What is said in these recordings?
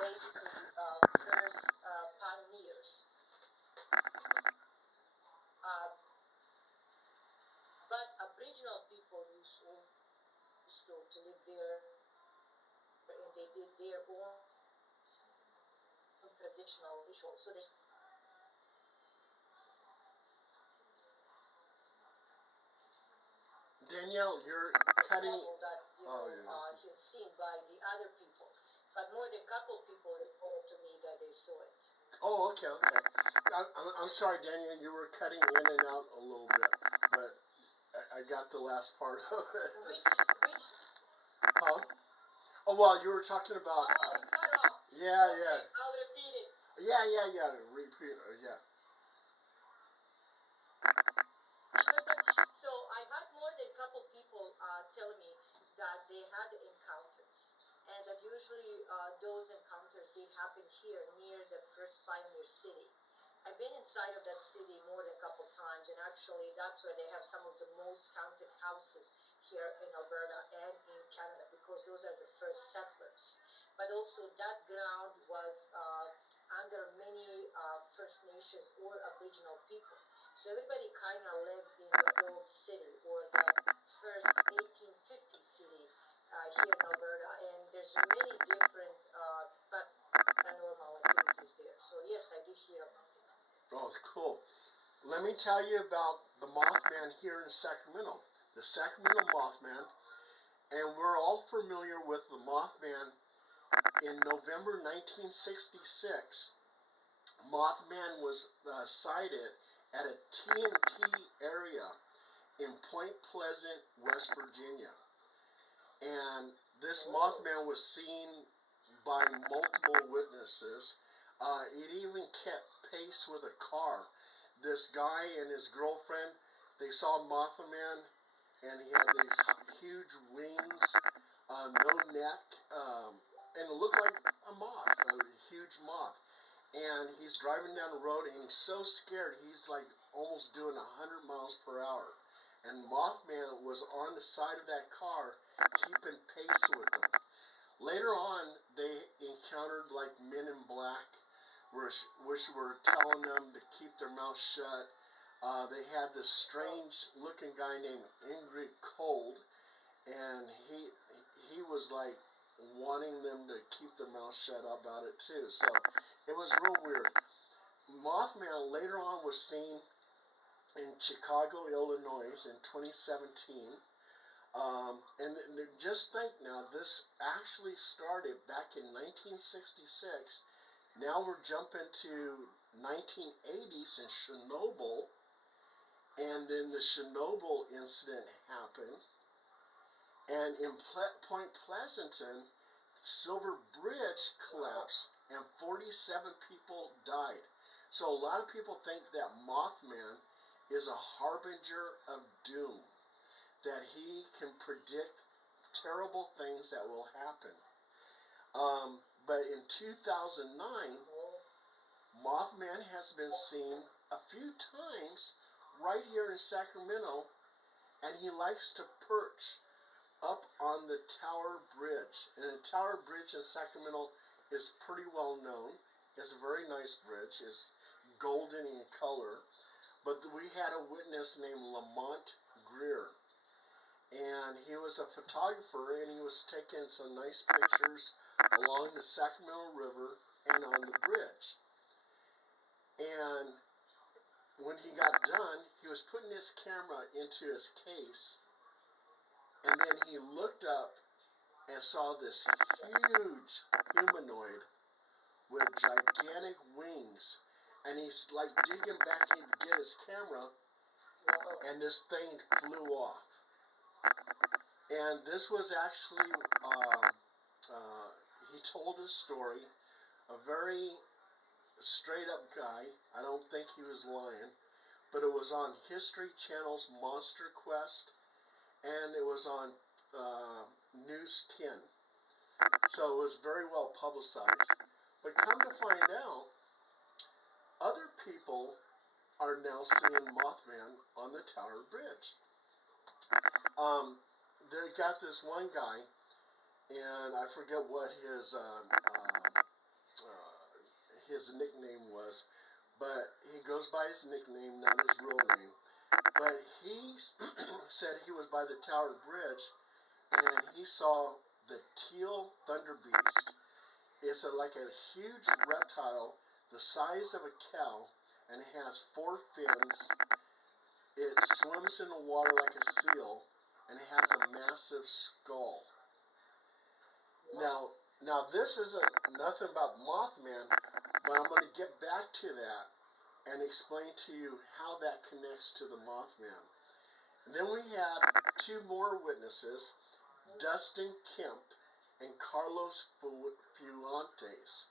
basically first pioneers. But Aboriginal people used also to live there, and they did their own traditional rituals. So there's Danielle, you're cutting. that he's seen by the other people, but more than a couple people reported to me that they saw it. Oh, okay. I'm sorry, Danielle, you were cutting in and out a little bit, but I got the last part of it. Which? Huh? Oh, well, you were talking about. It cut off. Yeah, okay, yeah. I'll repeat it. Yeah. Repeat. Yeah. So I had more than a couple people tell me that they had encounters, and that usually those encounters did happen here near the first pioneer city. I've been inside of that city more than a couple times, and actually that's where they have some of the most haunted houses here in Alberta and in Canada, because those are the first settlers. But also that ground was under many First Nations or Aboriginal people. So everybody kind of lived in the old city, or the first 1850 city here in Alberta, and there's many different paranormal activities there. So yes, I did hear about it. Oh, cool. Let me tell you about the Mothman here in Sacramento. The Sacramento Mothman, and we're all familiar with the Mothman. In November 1966, Mothman was sighted at a TNT area in Point Pleasant, West Virginia. And this Mothman was seen by multiple witnesses. It even kept pace with a car. This guy and his girlfriend, they saw Mothman, and he had these huge wings, no neck, and it looked like a moth, a huge moth. And he's driving down the road, and he's so scared, he's like almost doing 100 miles per hour. And Mothman was on the side of that car, keeping pace with them. Later on, they encountered like men in black, which were telling them to keep their mouth shut. They had this strange-looking guy named Ingrid Cold, and he was like wanting them to keep their mouth shut about it too. So it was real weird. Mothman later on was seen in Chicago, Illinois in 2017. And just think now, this actually started back in 1966. Now we're jumping to 1980s in Chernobyl, and then the Chernobyl incident happened. And in Point Pleasanton, Silver Bridge collapsed, and 47 people died. So a lot of people think that Mothman is a harbinger of doom, that he can predict terrible things that will happen. But in 2009, Mothman has been seen a few times right here in Sacramento, and he likes to perch up on the Tower Bridge. And the Tower Bridge in Sacramento is pretty well known. It's a very nice bridge. It's golden in color. But we had a witness named Lamont Greer. And he was a photographer, and he was taking some nice pictures along the Sacramento River and on the bridge. And when he got done, he was putting his camera into his case, and then he looked up and saw this huge humanoid with gigantic wings, and he's like digging back in to get his camera, and this thing flew off. And this was actually, he told his story, a very straight up guy. I don't think he was lying, but it was on History Channel's Monster Quest, and it was on News 10. So it was very well publicized. But come to find out, other people are now seeing Mothman on the Tower Bridge. They got this one guy, and I forget what his his nickname was, but he goes by his nickname, not his real name. But he said he was by the Tower Bridge, and he saw the teal thunder beast. It's like a huge reptile the size of a cow, and it has 4 fins. It swims in the water like a seal, and it has a massive skull. Now this isn't nothing about Mothman, but I'm going to get back to that and explain to you how that connects to the Mothman. And then we had 2 more witnesses, Dustin Kemp and Carlos Fuentes.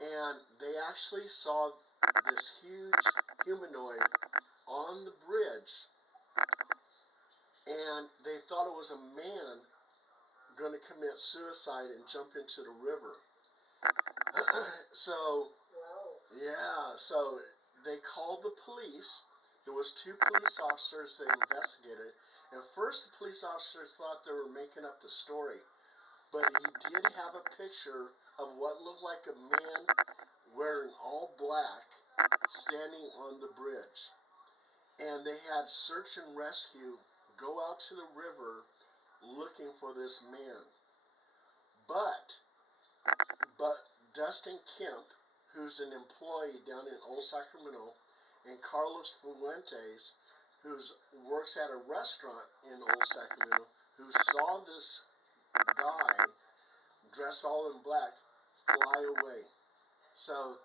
And they actually saw this huge humanoid on the bridge, and they thought it was a man going to commit suicide and jump into the river. So, yeah, so they called the police. There was 2 police officers they investigated. And first the police officers thought they were making up the story. But he did have a picture of what looked like a man wearing all black standing on the bridge. And they had search and rescue go out to the river looking for this man. But Dustin Kemp, who's an employee down in Old Sacramento, and Carlos Fuentes, who works at a restaurant in Old Sacramento, who saw this guy dressed all in black fly away. So,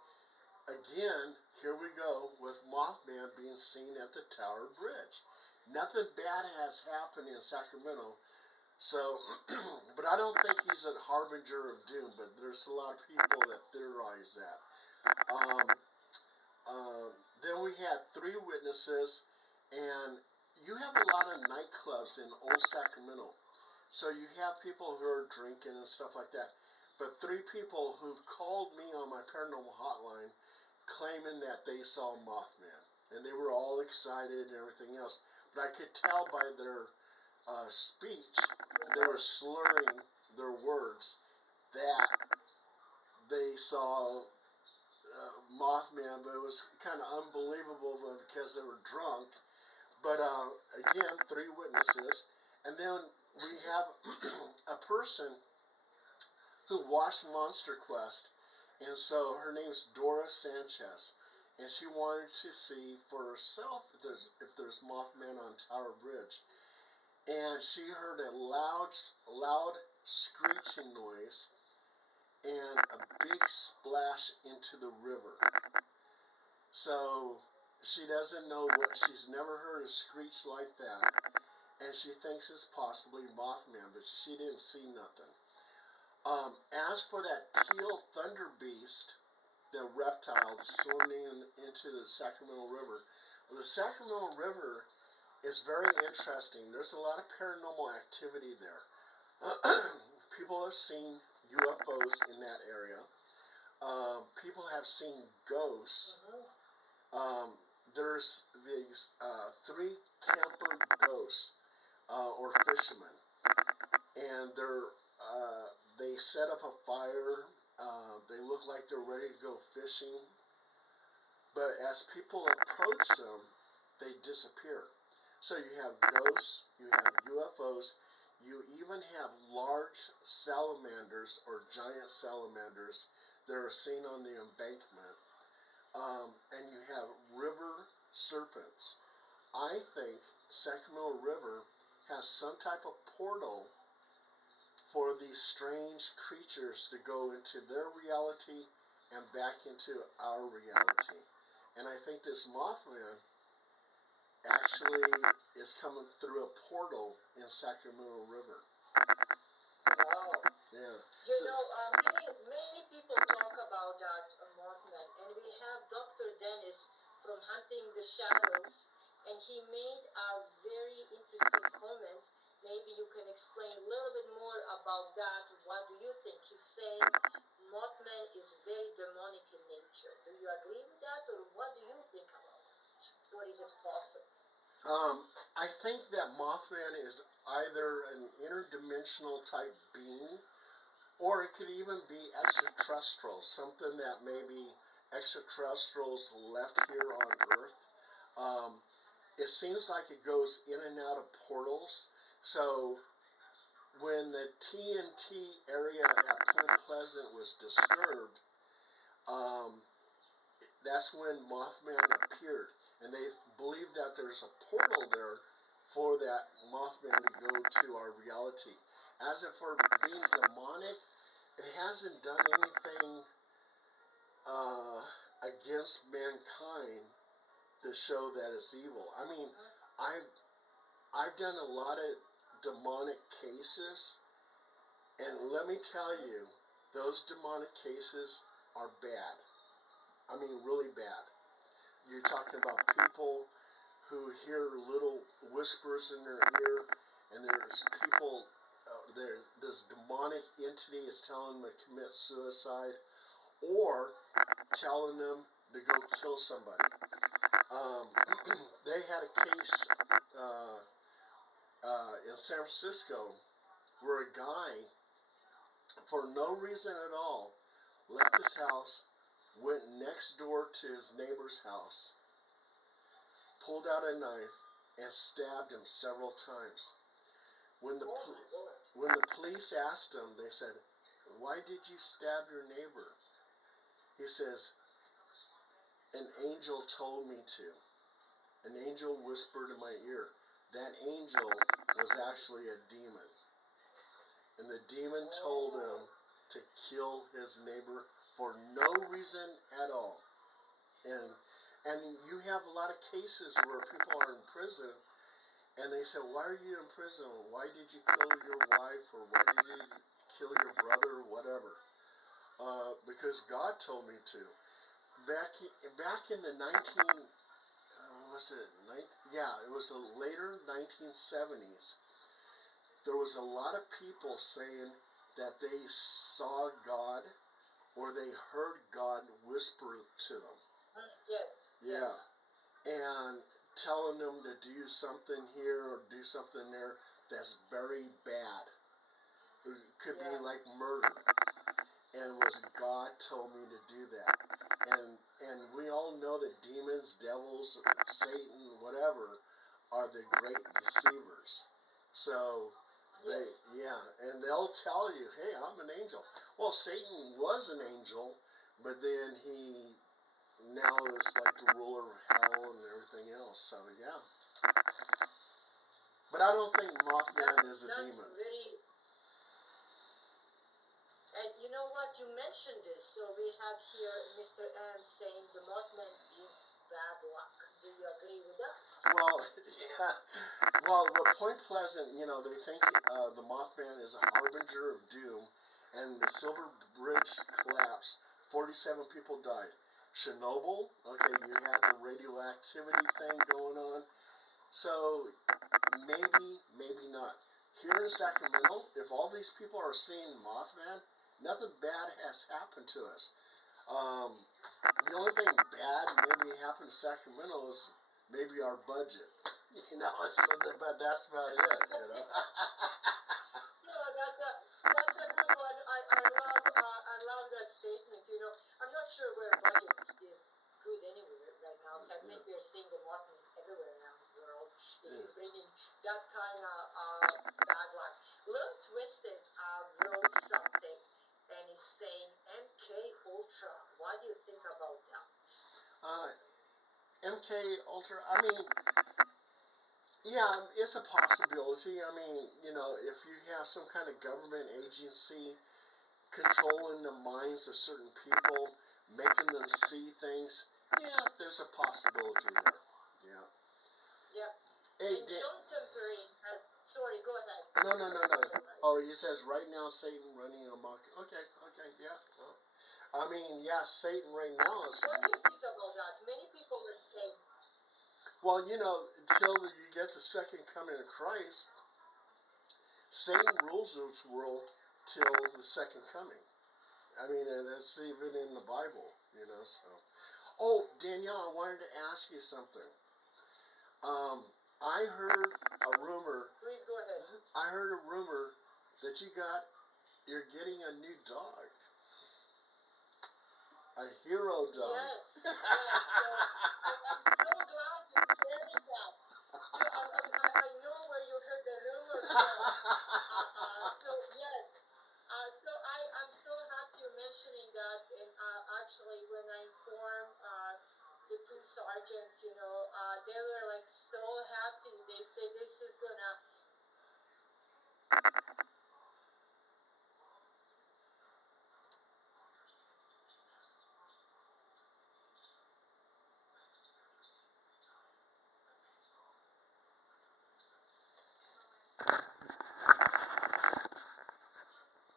again, here we go with Mothman being seen at the Tower Bridge. Nothing bad has happened in Sacramento. So, but I don't think he's a harbinger of doom, but there's a lot of people that theorize that. Then we had 3 witnesses, and you have a lot of nightclubs in Old Sacramento. So you have people who are drinking and stuff like that. But 3 people who called me on my paranormal hotline claiming that they saw Mothman. And they were all excited and everything else. But I could tell by their speech, they were slurring their words, that they saw Mothman, but it was kind of unbelievable because they were drunk. But again, 3 witnesses. And then we have a person who watched Monster Quest, and so her name's Dora Sanchez, and she wanted to see for herself if there's Mothman on Tower Bridge. And she heard a loud screeching noise and a big splash into the river. So she doesn't know she's never heard a screech like that, and she thinks it's possibly Mothman, but she didn't see nothing. As for that teal thunder beast, the reptile swimming into the Sacramento River, well, the Sacramento River is very interesting. There's a lot of paranormal activity there. People have seen UFOs in that area. People have seen ghosts. There's these 3 camper ghosts or fishermen, and they set up a fire. They look like they're ready to go fishing, but as people approach them, they disappear. So you have ghosts, you have UFOs, you even have large salamanders or giant salamanders that are seen on the embankment, and you have river serpents. I think Sacramento River has some type of portal for these strange creatures to go into their reality and back into our reality. And I think this Mothman actually is coming through a portal in Sacramento River. Wow. Yeah. You know, many people talk about that Mothman, and we have Dr. Dennis from Hunting the Shadows, and he made a very interesting comment. Maybe you can explain a little bit more about that. What do you think? He's saying Mothman is very demonic in nature. Do you agree with that, or what do you think about it? Or is it possible? I think that Mothman is either an interdimensional type being, or it could even be extraterrestrials, something that maybe extraterrestrials left here on Earth. It seems like it goes in and out of portals. So when the TNT area at Point Pleasant was disturbed, um, that's when Mothman appeared. And they believe that there's a portal there for that Mothman to go to our reality. As if for being demonic, it hasn't done anything against mankind to show that it's evil. I mean, I've done a lot of demonic cases, and let me tell you, those demonic cases are bad. I mean, really bad. You're talking about people who hear little whispers in their ear, and there's people, this demonic entity is telling them to commit suicide, or telling them to go kill somebody. They had a case in San Francisco where a guy, for no reason at all, left his house, went next door to his neighbor's house, pulled out a knife, and stabbed him several times. When the police asked him, they said, "Why did you stab your neighbor?" He says, "An angel told me to. An angel whispered in my ear." That angel was actually a demon. And the demon told him to kill his neighbor for no reason at all. And you have a lot of cases where people are in prison, and they say, "Why are you in prison? Why did you kill your wife, or why did you kill your brother, or whatever?" Because God told me to. Back in the it was the later 1970s. There was a lot of people saying that they saw God, or they heard God whisper to them. Yes. Yeah. Yes. And telling them to do something here or do something there that's very bad. It could be like murder. And it was God told me to do that. And we all know that demons, devils, Satan, whatever, are the great deceivers. So and they'll tell you, "Hey, I'm an angel." Well, Satan was an angel, but then he now is like the ruler of hell and everything else. So yeah. But I don't think Mothman is a demon. And you know what? You mentioned this. So we have here Mr. M saying the Mothman is bad luck. Do you agree with that? Well, yeah. Well, the Point Pleasant, they think the Mothman is a harbinger of doom, and the Silver Bridge collapsed. 47 people died. Chernobyl, okay, you had the radioactivity thing going on. So maybe, maybe not. Here in Sacramento, if all these people are seeing Mothman, nothing bad has happened to us. The only thing bad maybe happened to Sacramento is maybe our budget. But that's about it. No, that's a good one. I love that statement. I'm not sure where budget is good anywhere right now. So I think we're seeing the Mothman everywhere around the world. If he's bringing that kind of bad luck. Little Twisted wrote something, and he's saying MK Ultra. What do you think about that? MK Ultra. I mean, yeah, it's a possibility. I mean, if you have some kind of government agency controlling the minds of certain people, making them see things, yeah, there's a possibility there. Yeah. Yeah. Hey, and John Temperin has. Sorry, go ahead. No. Oh, he says right now Satan running amok. Okay, yeah. Well, I mean, yeah, Satan right now is. What do you think about that? Many people are saying. Well, until you get the second coming of Christ, Satan rules this world till the second coming. I mean, that's even in the Bible, so. Oh, Danielle, I wanted to ask you something. I heard a rumor. Please go ahead. I heard a rumor that you're getting a new dog. A hero dog. Yes, yes. So I'm so glad you're sharing that. I know where you heard the rumor from. So yes. I'm so happy you're mentioning that. And actually, when I informed the two sergeants, they were like so happy. They said this is gonna